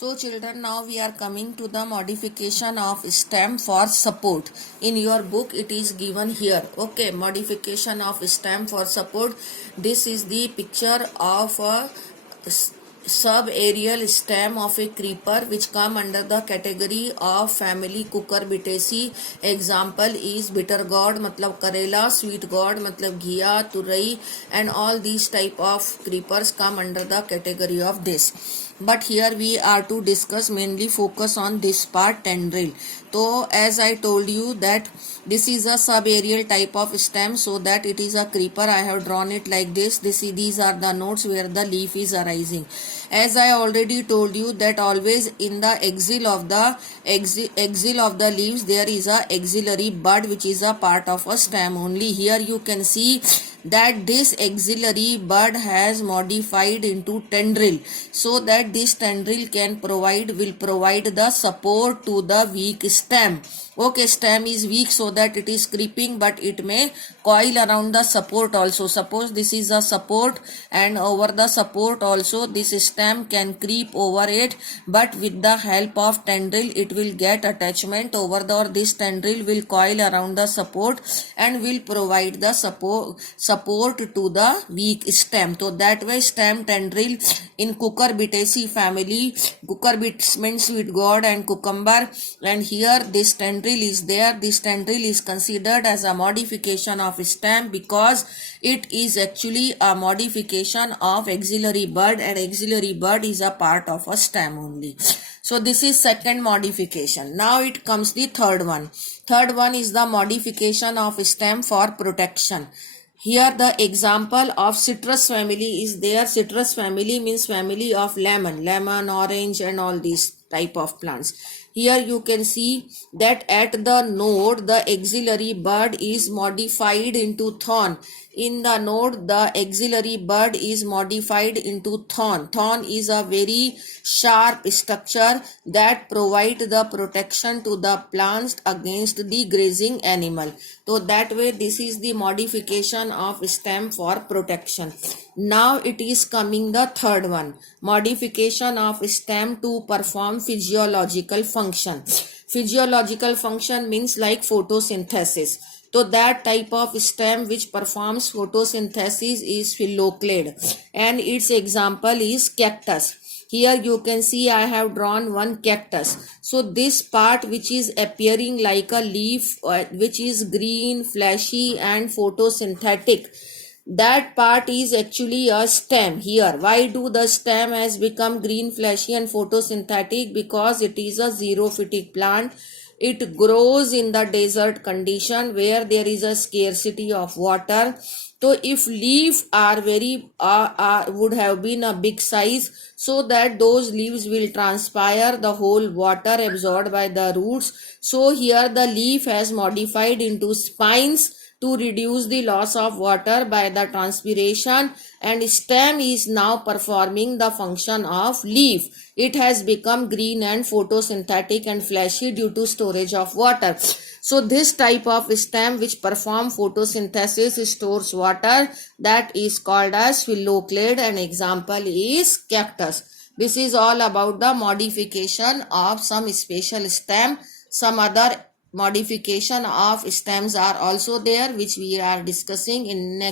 So children, now we are coming to the modification of stem for support. In your book it is given here. Okay, modification of stem for support. This is the picture of a subaerial stem of a creeper which come under the category of family cucurbitaceae. Example is bitter gourd matlab karela, sweet gourd matlab ghiya, turai, and all these type of creepers come under the category of this. But here we are to discuss, mainly focus on this part, tendril. So as I told you that this is a subaerial type of stem, so that it is a creeper. I have drawn it like this. These are the nodes where the leaf is arising. As I already told you that always in the axil of the leaves there is a axillary bud which is a part of a stem only. Here you can see that this axillary bud has modified into tendril, so that this tendril will provide the support to the weak stem. Okay, stem is weak so that it is creeping, but it may coil around the support also. Suppose this is a support, and over the support also this stem can creep over it, but with the help of tendril it will get attachment over the, or this tendril will coil around the support and will provide the support to the weak stem. So that way stem tendril in cucurbitaceae family, cucurbits means sweet gourd and cucumber, and here this tendril is there. This tendril is considered as a modification of stem because it is actually a modification of axillary bud, and axillary bud is a part of a stem only. So this is second modification. Now it comes the third one. Third one is the modification of stem for protection. Here the example of citrus family is there. Citrus family means family of lemon, orange and all these type of plants. Here you can see that at the node the axillary bud is modified into thorn. In the node the axillary bud is modified into thorn. Thorn is a very sharp structure that provides the protection to the plants against the grazing animal. So that way this is the modification of stem for protection. Now it is coming the third one, modification of stem to perform physiological function. Physiological function means like photosynthesis. So that type of stem which performs photosynthesis is phylloclade, and its example is cactus. Here you can see I have drawn one cactus. So this part which is appearing like a leaf, which is green, fleshy and photosynthetic, that part is actually a stem. Here why do the stem has become green, fleshy and photosynthetic? Because it is a xerophytic plant. It grows in the desert condition where there is a scarcity of water. So if leaf are would have been a big size, so that those leaves will transpire the whole water absorbed by the roots. So here the leaf has modified into spines to reduce the loss of water by the transpiration, and stem is now performing the function of leaf. It has become green and photosynthetic and fleshy due to storage of water. So this type of stem which perform photosynthesis stores water, that is called as phylloclade, and example is cactus. This is all about the modification of some special stem. Some other modification of stems are also there which we are discussing in next